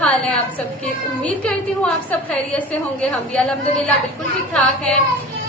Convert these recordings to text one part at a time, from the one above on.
हाल है आप सबके। उम्मीद करती हूँ आप सब खैरियत से होंगे। हम भी अल्हम्दुलिल्लाह बिल्कुल ठीक ठाक हैं।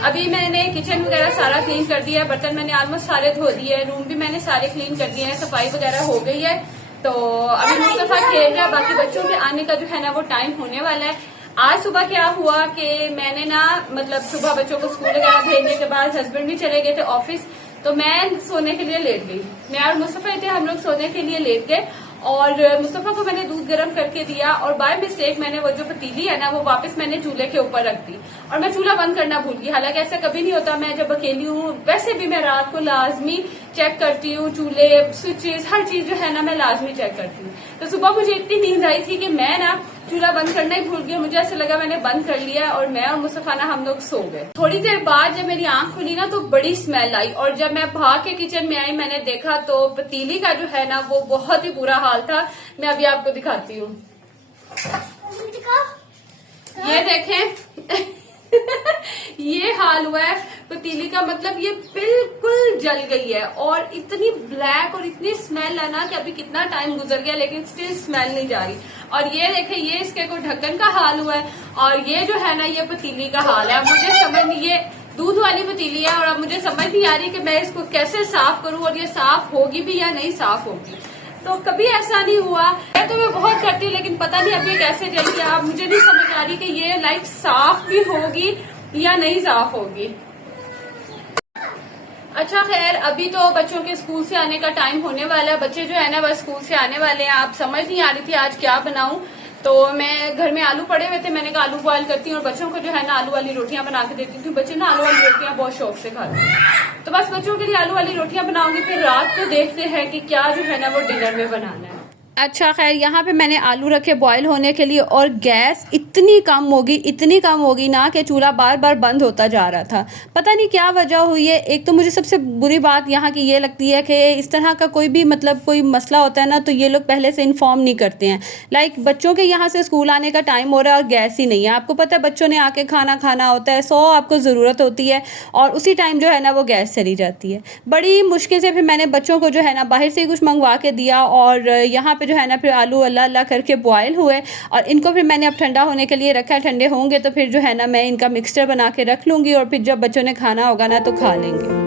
अभी मैंने किचन वगैरह सारा क्लीन कर दिया है, बर्तन मैंने ऑलमोस्ट सारे धो दिए हैं, रूम भी मैंने सारे क्लीन कर दिए हैं, सफाई वगैरह हो गई है। तो अभी मुस्तफा खेल रहा है, बाकी बच्चों के आने का जो है ना वो टाइम होने वाला है। आज सुबह क्या हुआ कि मैंने ना मतलब सुबह बच्चों को स्कूल वगैरह भेजने के बाद हस्बैंड भी चले गए थे ऑफिस, तो मैं सोने के लिए लेट गई। मैं और मुस्तफा थे, हम लोग सोने के लिए लेट गए और मुस्तफा को मैंने दूध गर्म करके दिया और बाय मिस्टेक मैंने वो जो पतीली है ना वो वापस मैंने चूल्हे के ऊपर रख दी और मैं चूल्हा बंद करना भूल गई। हालांकि ऐसा कभी नहीं होता, मैं जब अकेली हूँ वैसे भी मैं रात को लाजमी चेक करती हूँ, चूल्हे स्विचेस हर चीज जो है ना मैं लाजमी चेक करती हूँ। तो सुबह मुझे इतनी नींद आई थी कि मैं ना चूल्हा बंद करना ही भूल गई। मुझे ऐसा लगा मैंने बंद कर लिया और मैं और मुस्तफा ना हम लोग सो गए। थोड़ी देर बाद जब मेरी आंख खुली ना तो बड़ी स्मेल आई और जब मैं भाग के किचन में आई मैंने देखा तो पतीली का जो है ना वो बहुत ही बुरा हाल था। मैं अभी आपको दिखाती हूँ, ये देखें ये हाल हुआ है पतीली का, मतलब ये बिल्कुल जल गई है और इतनी ब्लैक और इतनी स्मेल है ना कि अभी कितना टाइम गुजर गया लेकिन स्टिल स्मेल नहीं जा रही। और ये देखें ये इसके कोई ढक्कन का हाल हुआ है और ये जो है ना ये पतीली का हाल है। अब मुझे समझ नहीं, ये दूध वाली पतीली है और अब मुझे समझ नहीं आ रही कि मैं इसको कैसे साफ करूं और ये साफ होगी भी या नहीं साफ होगी। तो कभी ऐसा नहीं हुआ है, तो मैं बहुत करती हूँ लेकिन पता नहीं अब ये कैसे जलेगी। अब मुझे नहीं समझ आ रही कि ये लाइक साफ भी होगी या नहीं साफ होगी। अच्छा खैर, अभी तो बच्चों के स्कूल से आने का टाइम होने वाला है, बच्चे जो है ना बस स्कूल से आने वाले हैं। आप समझ नहीं आ रही थी आज क्या बनाऊं, तो मैं घर में आलू पड़े हुए थे, मैंने कहा आलू बॉयल करती हूँ और बच्चों को जो है ना आलू वाली रोटियां बना के देती हूँ। बच्चे ना आलू वाली रोटियां बहुत शौक से खाते हैं, तो बस बच्चों के लिए आलू वाली रोटियां बनाऊंगी। फिर रात को देखते हैं कि क्या जो है ना वो डिनर में बनाना है। अच्छा खैर, यहाँ पे मैंने आलू रखे बॉईल होने के लिए और गैस इतनी कम होगी ना कि चूल्हा बार बार बंद होता जा रहा था। पता नहीं क्या वजह हुई है। एक तो मुझे सबसे बुरी बात यहाँ की ये लगती है कि इस तरह का कोई भी मतलब कोई मसला होता है ना तो ये लोग पहले से इन्फॉर्म नहीं करते हैं। लाइक बच्चों के यहाँ से स्कूल आने का टाइम हो रहा है और गैस ही नहीं है। आपको पता है बच्चों ने आके खाना खाना होता है, 100 आपको ज़रूरत होती है और उसी टाइम जो है ना वो गैस चली जाती है। बड़ी मुश्किल से फिर मैंने बच्चों को जो है ना बाहर से ही कुछ मंगवा के दिया और यहाँ पे जो है ना फिर आलू अल्लाह अल्लाह करके बॉयल हुए और इनको फिर मैंने अब ठंडा होने के लिए रखा है। ठंडे होंगे तो फिर जो है ना मैं इनका मिक्सचर बना के रख लूँगी और फिर जब बच्चों ने खाना होगा ना तो खा लेंगे।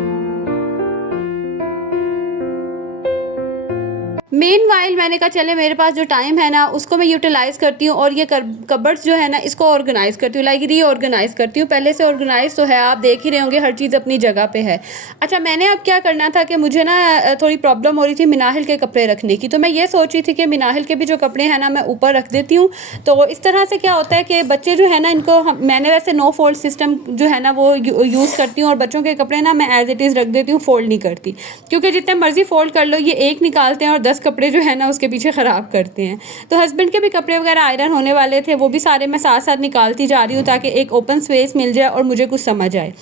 मेन वाइल मैंने कहा चले मेरे पास जो टाइम है ना उसको मैं यूटिलाइज़ करती हूँ और ये कबर्ड्स जो है ना इसको ऑर्गेनाइज़ करती हूँ, लाइक रीऑर्गेनाइज़ करती हूँ। पहले से ऑर्गेनाइज़ तो है, आप देख ही रहे होंगे हर चीज़ अपनी जगह पे है। अच्छा, मैंने अब क्या करना था कि मुझे ना थोड़ी प्रॉब्लम हो रही थी मिनाहिल के कपड़े रखने की, तो मैं ये सोच रही थी कि मिनाहिल के भी जो कपड़े हैं ना मैं ऊपर रख देती हूँ। तो इस तरह से क्या होता है कि बच्चे जो है ना इनको मैंने वैसे नो फोल्ड सिस्टम जो है ना वो यूज़ करती हूँ और बच्चों के कपड़े ना मैं एज इट इज़ रख देती हूँ, फोल्ड नहीं करती, क्योंकि जितने मर्जी फोल्ड कर लो ये एक निकालते हैं और 10 कपड़े जो है ना उसके पीछे ख़राब करते हैं। तो हस्बैंड के भी कपड़े वगैरह आयरन होने वाले थे, वो भी सारे मैं साथ साथ निकालती जा रही हूँ ताकि एक ओपन स्पेस मिल जाए और मुझे कुछ समझ आए।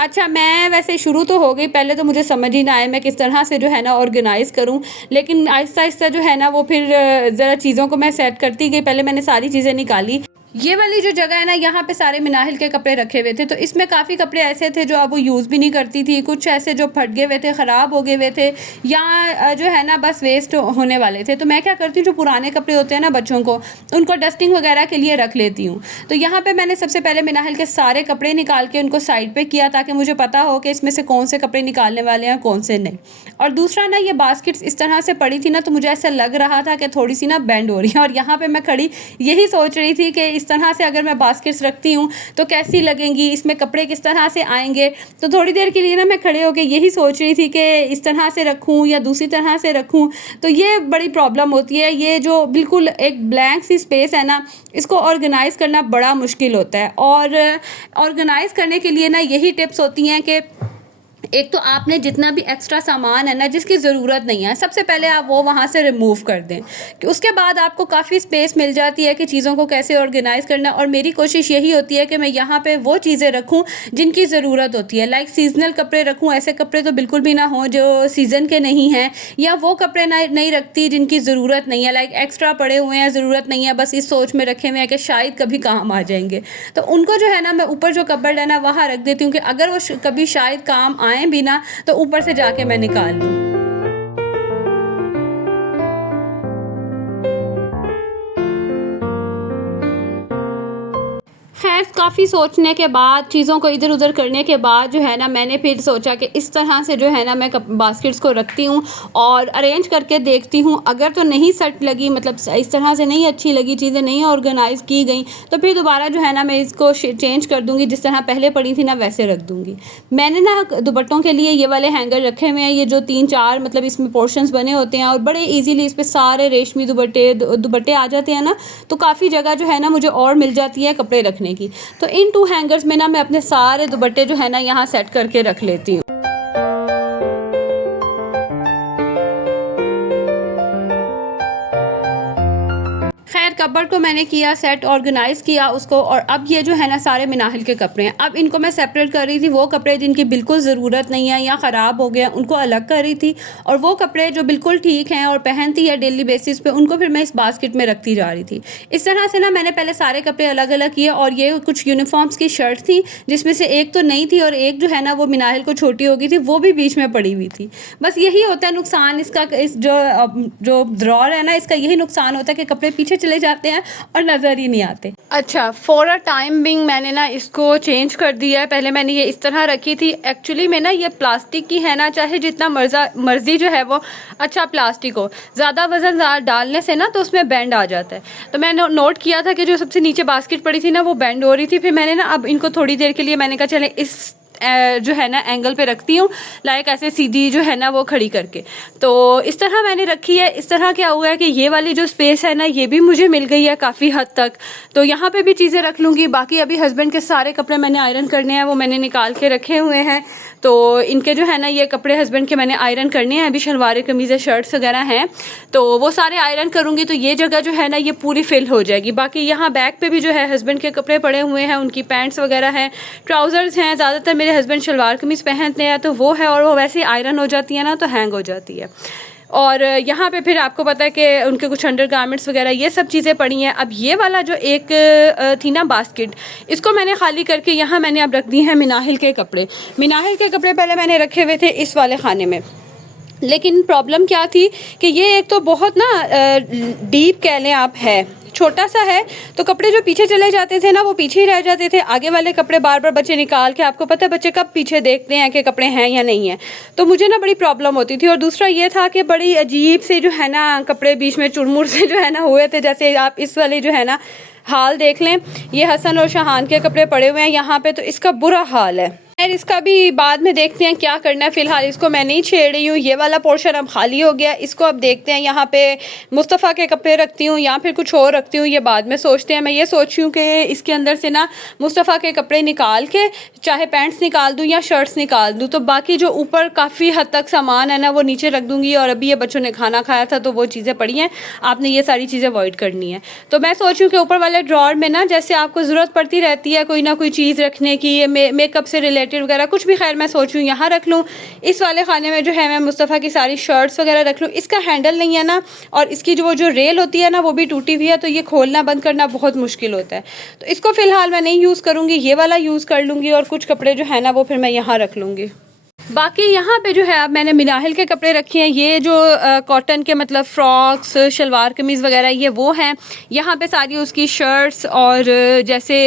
अच्छा, मैं वैसे शुरू तो हो गई, पहले तो मुझे समझ ही ना आए मैं किस तरह से जो है ना ऑर्गेनाइज़ करूं, लेकिन आहिस्ता आहिस्ता जो है ना वो फिर ज़रा चीज़ों को मैं सेट करती गई। पहले मैंने सारी चीज़ें निकाली। ये वाली जो जगह है ना यहाँ पे सारे मिनाहिल के कपड़े रखे हुए थे, तो इसमें काफ़ी कपड़े ऐसे थे जो अब वो यूज़ भी नहीं करती थी, कुछ ऐसे जो फट गए हुए थे, ख़राब हो गए हुए थे या जो है ना बस वेस्ट होने वाले थे। तो मैं क्या करती हूँ जो पुराने कपड़े होते हैं ना बच्चों को उनको डस्टिंग वगैरह के लिए रख लेती हूँ। तो यहाँ पर मैंने सबसे पहले मिनाहिल के सारे कपड़े निकाल के उनको साइड पर किया ताकि मुझे पता हो कि इसमें से कौन से कपड़े निकालने वाले हैं कौन से नहीं। और दूसरा ना ये बास्केट्स इस तरह से पड़ी थी ना तो मुझे ऐसा लग रहा था कि थोड़ी सी ना बेंड हो रही है और यहाँ पर मैं खड़ी यही सोच रही थी कि इस तरह से अगर मैं बास्केट्स रखती हूँ तो कैसी लगेंगी, इसमें कपड़े किस तरह से आएंगे। तो थोड़ी देर के लिए ना मैं खड़े होकर यही सोच रही थी कि इस तरह से रखूँ या दूसरी तरह से रखूँ। तो ये बड़ी प्रॉब्लम होती है, ये जो बिल्कुल एक ब्लैंक सी स्पेस है ना इसको ऑर्गेनाइज़ करना बड़ा मुश्किल होता है। और ऑर्गेनाइज़ करने के लिए ना यही टिप्स होती हैं कि एक तो आपने जितना भी एक्स्ट्रा सामान है ना जिसकी ज़रूरत नहीं है सबसे पहले आप वो वहाँ से रिमूव कर दें, कि उसके बाद आपको काफ़ी स्पेस मिल जाती है कि चीज़ों को कैसे ऑर्गेनाइज़ करना। और मेरी कोशिश यही होती है कि मैं यहाँ पे वो चीज़ें रखूँ जिनकी ज़रूरत होती है, लाइक सीजनल कपड़े रखूँ, ऐसे कपड़े तो बिल्कुल भी ना हों जो सीज़न के नहीं हैं, या वो कपड़े नहीं रखती जिनकी ज़रूरत नहीं है, लाइक एक्स्ट्रा पड़े हुए हैं, ज़रूरत नहीं है, बस इस सोच में रखे हुए हैं कि शायद कभी काम आ जाएंगे। तो उनको जो है ना मैं ऊपर जो कपबोर्ड है ना वहाँ रख देती हूँ कि अगर वो कभी शायद काम आए भी ना तो ऊपर से जाके मैं निकाल लूँ। काफ़ी सोचने के बाद, चीज़ों को इधर उधर करने के बाद जो है ना, मैंने फिर सोचा कि इस तरह से जो है ना मैं बास्केट्स को रखती हूँ और अरेंज करके देखती हूँ। अगर तो नहीं सेट लगी, मतलब इस तरह से नहीं अच्छी लगी, चीज़ें नहीं ऑर्गेनाइज़ की गई, तो फिर दोबारा जो है ना मैं इसको चेंज कर दूँगी, जिस तरह पहले पड़ी थी ना वैसे रख दूँगी। मैंने ना दुपट्टों के लिए ये वाले हैंगर रखे हुए हैं, ये जो 3-4 मतलब इसमें पोर्शंस बने होते हैं और बड़े ईजीली इस पे सारे रेशमी दुपट्टे आ जाते हैं ना, तो काफ़ी जगह जो है ना मुझे और मिल जाती है कपड़े रखने की। तो इन 2 हैंगर्स में ना मैं अपने सारे दुपट्टे जो है ना यहाँ सेट करके रख लेती हूँ। खैर कबर्ड को मैंने किया सेट, ऑर्गेनाइज़ किया उसको, और अब ये जो है ना सारे मिनाहिल के कपड़े हैं। अब इनको मैं सेपरेट कर रही थी, वो कपड़े जिनकी बिल्कुल ज़रूरत नहीं है या ख़राब हो गए उनको अलग कर रही थी, और वो कपड़े जो बिल्कुल ठीक हैं और पहनती है डेली बेसिस पे उनको फिर मैं इस बास्केट में रखती जा रही थी। इस तरह से ना मैंने पहले सारे कपड़े अलग अलग किए, और ये कुछ यूनिफॉर्म्स की शर्ट थी जिसमें से एक तो नहीं थी और एक जो है ना वो मिनाहिल को छोटी हो गई थी, वो भी बीच में पड़ी हुई थी। बस यही होता है नुकसान इसका, इस जो ड्रॉर है ना इसका यही नुकसान होता है कि कपड़े पीछे चले जाते हैं और नज़र ही नहीं आते। अच्छा, फॉर अ टाइम बिंग मैंने ना इसको चेंज कर दिया है। पहले मैंने ये इस तरह रखी थी, एक्चुअली में ना ये प्लास्टिक की है ना, चाहे जितना मर्जी जो है वो अच्छा प्लास्टिक हो, ज़्यादा वज़न डालने से ना तो उसमें बैंड आ जाता है। तो मैंने नोट किया था कि जो सबसे नीचे बास्केट पड़ी थी ना वो बैंड हो रही थी। फिर मैंने ना अब इनको थोड़ी देर के लिए मैंने कहा चले इस जो है ना एंगल पे रखती हूँ, लाइक ऐसे सीधी जो है ना वो खड़ी करके। तो इस तरह मैंने रखी है। इस तरह क्या हुआ है कि ये वाली जो स्पेस है ना ये भी मुझे मिल गई है काफ़ी हद तक, तो यहाँ पे भी चीज़ें रख लूँगी। बाकी अभी हस्बैंड के सारे कपड़े मैंने आयरन करने हैं, वो मैंने निकाल के रखे हुए हैं। तो इनके जो है ना ये कपड़े हस्बैंड के मैंने आयरन करने हैं, अभी शलवारें कमीज़ें शर्ट्स वगैरह हैं, तो वो सारे आयरन करूँगी तो ये जगह जो है ना ये पूरी फिल हो जाएगी। बाकी यहाँ बैक पे भी जो है हस्बैंड के कपड़े पड़े हुए हैं, उनकी पैंट्स वगैरह हैं, ट्राउज़र्स हैं। ज़्यादातर मेरे हस्बैंड शलवार कमीज़ पहनते हैं तो वो है, और वो वैसे ही आयरन हो जाती है ना तो हैंग हो जाती है। और यहाँ पे फिर आपको पता है कि उनके कुछ अंडर गारमेंट्स वगैरह ये सब चीज़ें पड़ी हैं। अब ये वाला जो एक थी ना बास्केट, इसको मैंने खाली करके यहाँ मैंने अब रख दी है मिनाहिल के कपड़े। मिनाहिल के कपड़े पहले मैंने रखे हुए थे इस वाले खाने में, लेकिन प्रॉब्लम क्या थी कि ये एक तो बहुत ना डीप कह लें आप, है छोटा सा है, तो कपड़े जो पीछे चले जाते थे ना वो पीछे ही रह जाते थे। आगे वाले कपड़े बार बार बच्चे निकाल के, आपको पता है बच्चे कब पीछे देखते हैं कि कपड़े हैं या नहीं है, तो मुझे ना बड़ी प्रॉब्लम होती थी। और दूसरा ये था कि बड़ी अजीब से जो है ना कपड़े बीच में चुरमुर से जो है ना हुए थे। जैसे आप इस वाले जो है ना हाल देख लें, ये हसन और शाहान के कपड़े पड़े हुए हैं यहाँ पे, तो इसका बुरा हाल है। खैर इसका भी बाद में देखते हैं क्या करना है। फ़िलहाल इसको मैं नहीं छेड़ रही हूँ। ये वाला पोर्शन अब खाली हो गया, इसको अब देखते हैं यहाँ पे मुस्तफ़ा के कपड़े रखती हूँ या फिर कुछ और रखती हूँ, ये बाद में सोचते हैं। मैं ये सोच रही हूँ कि इसके अंदर से ना मुस्तफ़ा के कपड़े निकाल के चाहे पैंट्स निकाल दूँ या शर्ट्स निकाल दूँ, तो बाकी जो ऊपर काफ़ी हद तक सामान है ना वो नीचे रख दूँगी। और अभी ये बच्चों ने खाना खाया था तो वो चीज़ें पड़ी हैं, आपने ये सारी चीज़ें अवॉइड करनी है। तो मैं सोच रही हूँ कि ऊपर वाले ड्रॉर में ना जैसे आपको ज़रूरत पड़ती रहती है कोई ना कोई चीज़ रखने की, मेकअप से रिलेटेड वगैरह कुछ भी, खैर मैं सोच रही हूँ यहाँ रख लूँ। इस वाले खाने में जो है मैं मुस्तफ़ा की सारी शर्ट्स वगैरह रख लूँ। इसका हैंडल नहीं है ना, और इसकी जो रेल होती है ना वो भी टूटी हुई है, तो ये खोलना बंद करना बहुत मुश्किल होता है। तो इसको फ़िलहाल मैं नहीं यूज़ करूँगी, ये वाला यूज़ कर लूँगी, और कुछ कपड़े जो है ना वो फिर मैं यहाँ रख लूँगी। बाकी यहाँ पे जो है अब मैंने मिनाहिल के कपड़े रखे हैं। ये जो कॉटन के मतलब फ्रॉक्स, शलवार कमीज़ वगैरह ये वो हैं। यहाँ पे सारी उसकी शर्ट्स और जैसे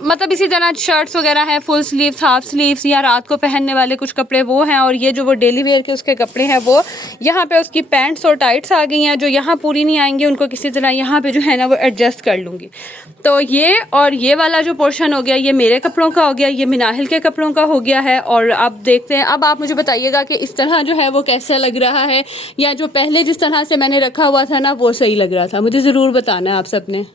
मतलब इसी तरह शर्ट्स वगैरह हैं, फुल स्लीव्स, हाफ स्लीव्स, या रात को पहनने वाले कुछ कपड़े वो हैं। और ये जो वो डेली वेयर के उसके कपड़े हैं वो, यहाँ पे उसकी पैंट्स और टाइट्स आ गई हैं जो यहाँ पूरी नहीं आएंगी, उनको किसी तरह यहाँ पे जो है ना वो एडजस्ट कर लूँगी। तो ये और ये वाला जो पोर्शन हो गया ये मेरे कपड़ों का हो गया, ये मिनाहिल के कपड़ों का हो गया है। और अब देखते हैं, अब आप मुझे बताइएगा कि इस तरह जो है वो कैसा लग रहा है, या जो पहले जिस तरह से मैंने रखा हुआ था ना वो सही लग रहा था। मुझे ज़रूर बताना है आप सबने।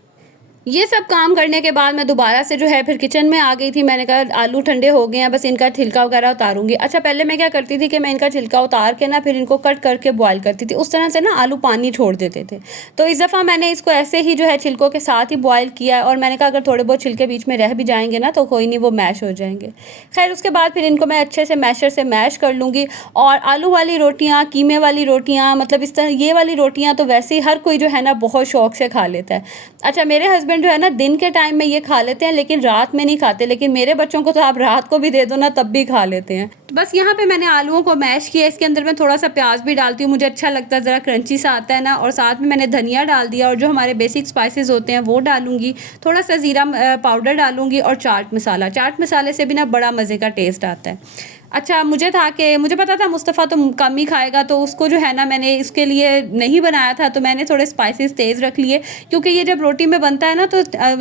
ये सब काम करने के बाद मैं दोबारा से जो है फिर किचन में आ गई थी। मैंने कहा आलू ठंडे हो गए हैं, बस इनका छिलका वगैरह उतारूंगी। अच्छा, पहले मैं क्या करती थी कि मैं इनका छिलका उतार के ना फिर इनको कट करके बॉईल करती थी, उस तरह से ना आलू पानी छोड़ देते थे। तो इस दफ़ा मैंने इसको ऐसे ही जो है छिलकों के साथ ही बॉईल किया है, और मैंने कहा अगर थोड़े बहुत छिलके बीच में रह भी जाएंगे ना तो कोई नहीं, वो मैश हो जाएंगे। खैर उसके बाद फिर इनको मैं अच्छे से मैशर से मैश कर लूँगी। और आलू वाली रोटियाँ, कीमे वाली रोटियाँ, मतलब इस तरह ये वाली रोटियाँ तो वैसे ही हर कोई जो है ना बहुत शौक से खा लेता है। अच्छा, मेरे हस्बैंड हस्बैंड जो है ना दिन के टाइम में ये खा लेते हैं लेकिन रात में नहीं खाते, लेकिन मेरे बच्चों को तो आप रात को भी दे दो ना तब भी खा लेते हैं। तो बस यहाँ पे मैंने आलूओं को मैश किया, इसके अंदर मैं थोड़ा सा प्याज भी डालती हूँ, मुझे अच्छा लगता है, ज़रा क्रंची सा आता है ना। और साथ में मैंने धनिया डाल दिया और जो हमारे बेसिक स्पाइसेस होते हैं वो डालूंगी, थोड़ा सा ज़ीरा पाउडर डालूंगी और चाट मसाले से भी ना बड़ा मज़े का टेस्ट आता है। अच्छा, मुझे पता था मुस्तफ़ा तो कम ही खाएगा, तो उसको जो है ना मैंने इसके लिए नहीं बनाया था, तो मैंने थोड़े स्पाइसेस तेज़ रख लिए, क्योंकि ये जब रोटी में बनता है ना तो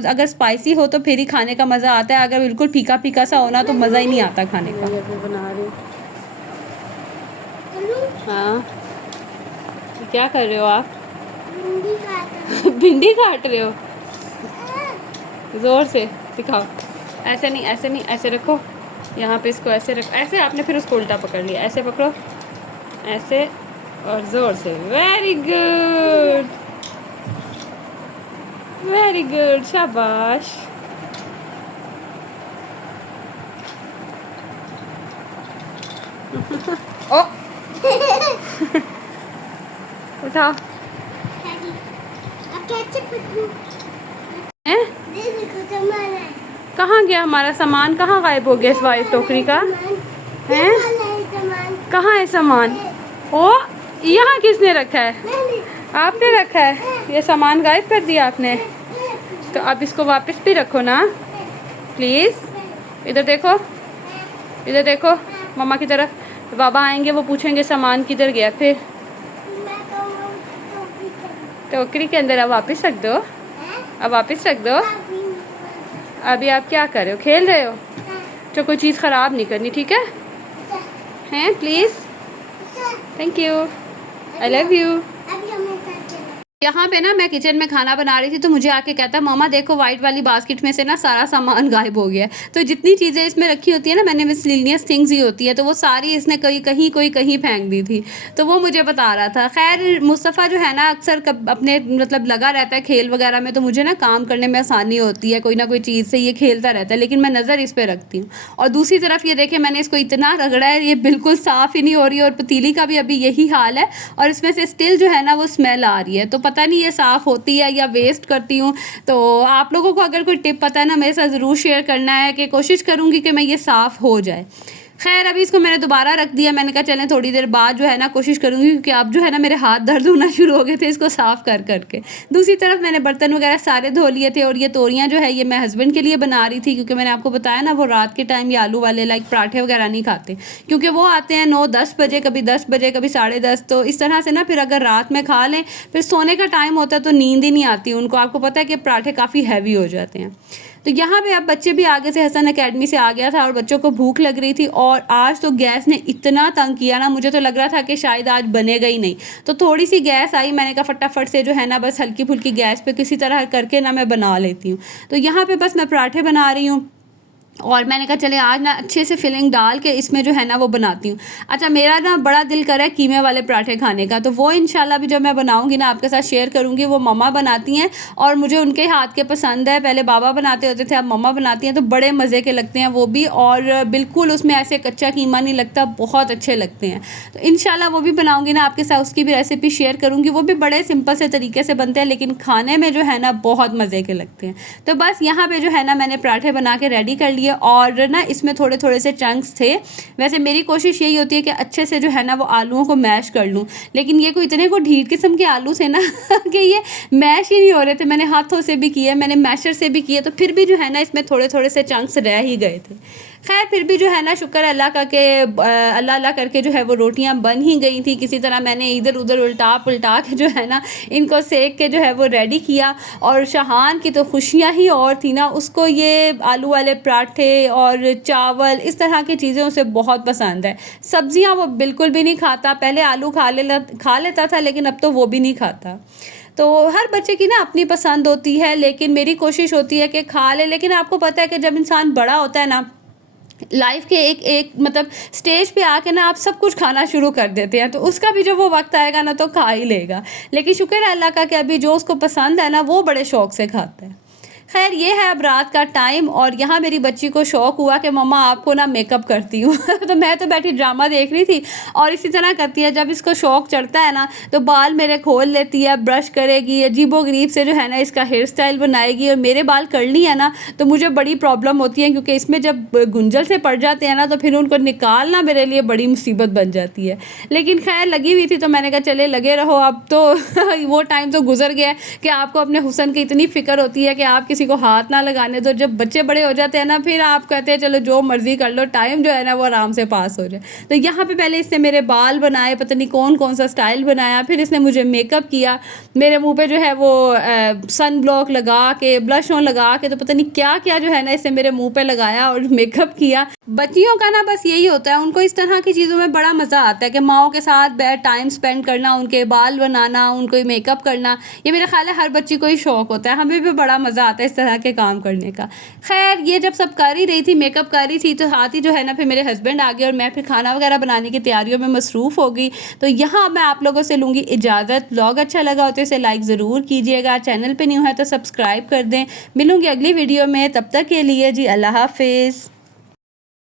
अगर स्पाइसी हो तो फिर ही खाने का मज़ा आता है, अगर बिल्कुल फीका फीका सा होना तो मज़ा ही नहीं आता खाने का। बना रही हूँ। हाँ, क्या कर रहे हो आप? भिंडी काट रहे हो? ज़ोर से दिखाओ। ऐसे नहीं, ऐसे रखो, यहाँ पे इसको ऐसे रख, ऐसे आपने फिर उसको उल्टा पकड़ लिया, ऐसे पकड़ो, ऐसे और ज़ोर से। वेरी गुड, शाबाश। ओ उठाओ। कहाँ गया हमारा सामान? कहाँ गायब हो गया इस वाइट टोकरी का? हैं? कहाँ है सामान? ओ, यहाँ किसने रखा है? आपने रखा है? ये सामान गायब कर दिया आपने? तो अब इसको वापस भी रखो ना प्लीज़। इधर देखो मम्मा की तरफ। बाबा आएंगे, वो पूछेंगे सामान किधर गया, फिर टोकरी के अंदर अब वापस रख दो, अब वापस रख दो। अभी आप क्या कर रहे हो? खेल रहे हो? तो कोई चीज़ ख़राब नहीं करनी, ठीक है? हैं, please. Thank you, I love you. यहाँ पे ना मैं किचन में खाना बना रही थी तो मुझे आके कहता है मम्मा देखो वाइट वाली बास्केट में से ना सारा सामान गायब हो गया है। तो जितनी चीज़ें इसमें रखी होती है ना, मैंने मिसलिनियस थिंग्स ही होती है, तो वो सारी इसने कहीं फेंक दी थी, तो वो मुझे बता रहा था। खैर मुस्तफ़ा जो है ना अक्सर अपने मतलब लगा रहता है खेल वगैरह में, तो मुझे ना काम करने में आसानी होती है, कोई ना कोई चीज़ से ये खेलता रहता है, लेकिन मैं नज़र इस पर रखती हूँ। और दूसरी तरफ ये देखें मैंने इसको इतना रगड़ा है, ये बिल्कुल साफ़ ही नहीं हो रही है, और पतीली का भी अभी यही हाल है, और इसमें से स्टिल जो है ना वो स्मेल आ रही है। तो पता नहीं ये साफ़ होती है या वेस्ट करती हूँ। तो आप लोगों को अगर कोई टिप पता है ना मेरे साथ ज़रूर शेयर करना है, कि कोशिश करूँगी कि मैं ये साफ़ हो जाए। खैर अभी इसको मैंने दोबारा रख दिया, मैंने कहा चलें थोड़ी देर बाद जो है ना कोशिश करूँगी, क्योंकि अब जो है ना मेरे हाथ दर्द होना शुरू हो गए थे इसको साफ़ कर करके। दूसरी तरफ मैंने बर्तन वगैरह सारे धो लिए थे, और ये तोरियाँ जो है ये मैं हस्बैंड के लिए बना रही थी, क्योंकि मैंने आपको बताया ना वो रात के टाइम ये आलू वाले लाइक पराठे वगैरह नहीं खाते, क्योंकि वो आते हैं 9-10 बजे, कभी 10 बजे, कभी 10:30। तो इस तरह से ना फिर अगर रात में खा लें फिर सोने का टाइम होता है तो नींद ही नहीं आती उनको। आपको पता है कि पराठे काफ़ी हैवी हो जाते हैं। तो यहाँ पे अब बच्चे भी आगे से, हसन एकेडमी से आ गया था और बच्चों को भूख लग रही थी, और आज तो गैस ने इतना तंग किया ना, मुझे तो लग रहा था कि शायद आज बनेगा ही नहीं। तो थोड़ी सी गैस आई, मैंने कहा फटाफट से जो है ना बस हल्की फुल्की गैस पे किसी तरह करके ना मैं बना लेती हूँ। तो यहाँ पे बस मैं पराठे बना रही हूँ, और मैंने कहा चले आज ना अच्छे से फिलिंग डाल के इसमें जो है ना वो बनाती हूँ। अच्छा, मेरा ना बड़ा दिल कर रहा है कीमे वाले पराठे खाने का, तो वो इंशाल्लाह भी जब मैं बनाऊँगी ना आपके साथ शेयर करूँगी। वो मम्मा बनाती हैं और मुझे उनके हाथ के पसंद है। पहले बाबा बनाते होते थे, अब मम्मा बनाती हैं, तो बड़े मज़े के लगते हैं वो भी, और बिल्कुल उसमें ऐसे कच्चा कीमा नहीं लगता, बहुत अच्छे लगते हैं। तो इंशाल्लाह वो भी बनाऊँगी ना आपके साथ, उसकी भी रेसिपी शेयर करूँगी। वो भी बड़े सिंपल से तरीके से बनते हैं, लेकिन खाने में जो है ना बहुत मज़े के लगते हैं। तो बस यहाँ पर जो है ना मैंने पराठे बना के रेडी कर लिए, और ना इसमें थोड़े थोड़े से चंक्स थे। वैसे मेरी कोशिश यही होती है कि अच्छे से जो है ना वो आलूओं को मैश कर लूँ, लेकिन ये कोई इतने को ढीठ किस्म के आलू थे ना कि ये मैश ही नहीं हो रहे थे। मैंने हाथों से भी किए, मैंने मैशर से भी किए, तो फिर भी जो है ना इसमें थोड़े थोड़े से चंक्स रह ही गए थे। खैर फिर भी जो है ना शुक्र अल्लाह का के अल्लाह अल्लाह करके जो है वो रोटियां बन ही गई थी। किसी तरह मैंने इधर उधर उल्टा पुल्टा के जो है ना इनको सेक के जो है वो रेडी किया। और शहान की तो खुशियाँ ही और थी ना, उसको ये आलू वाले पराठे और चावल इस तरह की चीज़ें उसे बहुत पसंद है। सब्जियां वो बिल्कुल भी नहीं खाता, पहले आलू खा लेता था, लेकिन अब तो वो भी नहीं खाता। तो हर बच्चे की ना अपनी पसंद होती है, लेकिन मेरी कोशिश होती है कि खा ले। लेकिन आपको पता है कि जब इंसान बड़ा होता है ना, लाइफ के एक मतलब स्टेज पे आके ना आप सब कुछ खाना शुरू कर देते हैं, तो उसका भी जब वो वक्त आएगा ना तो खा ही लेगा। लेकिन शुक्र है अल्लाह का कि अभी जो उसको पसंद है ना वो बड़े शौक से खाता है। खैर ये है अब रात का टाइम और यहाँ मेरी बच्ची को शौक हुआ कि मम्मा आपको ना मेकअप करती हूँ तो मैं तो बैठी ड्रामा देख रही थी और इसी तरह करती है, जब इसको शौक चढ़ता है ना तो बाल मेरे खोल लेती है, ब्रश करेगी, अजीबोगरीब से जो है ना इसका हेयर स्टाइल बनाएगी। और मेरे बाल कर्ली है ना तो मुझे बड़ी प्रॉब्लम होती है, क्योंकि इसमें जब गुंजल से पड़ जाते हैं ना तो फिर उनको निकालना मेरे लिए बड़ी मुसीबत बन जाती है। लेकिन खैर लगी हुई थी तो मैंने कहा चले लगे रहो, अब तो वो टाइम तो गुजर गया कि आपको अपने हुस्न की इतनी फ़िक्र होती है कि आप किसी को हाथ ना लगाने दो। जब बच्चे बड़े हो जाते हैं ना फिर आप कहते हैं चलो जो मर्ज़ी कर लो, टाइम जो है ना वो आराम से पास हो जाए। तो यहाँ पे पहले इसने मेरे बाल बनाए, पता नहीं कौन कौन सा स्टाइल बनाया, फिर इसने मुझे मेकअप किया, मेरे मुंह पे जो है वो सन ब्लॉक लगा के, ब्लश ऑन लगा के, तो पता नहीं क्या क्या जो है ना इसने मेरे मुंह पे लगाया और मेकअप किया। बच्चियों का ना बस यही होता है, उनको इस तरह की चीज़ों में बड़ा मज़ा आता है कि माओ के साथ टाइम स्पेंड करना, उनके बाल बनाना, उनको मेकअप करना, ये मेरा ख्याल है हर बच्ची को ही शौक़ होता है। हमें भी बड़ा मज़ा आता है इस तरह के काम करने का। खैर ये जब सब कर ही रही थी, मेकअप कर रही थी, तो साथ ही जो है ना फिर मेरे हस्बैंड आ गए और मैं फिर खाना वगैरह बनाने की तैयारियों में मसरूफ़ हो गई। तो यहाँ मैं आप लोगों से लूँगी इजाज़त। व्लॉग अच्छा लगा हो तो इसे लाइक ज़रूर कीजिएगा, चैनल पर न्यू है तो सब्सक्राइब कर दें। मिलूँगी अगली वीडियो में, तब तक के लिए जी अल्लाह हाफिज़।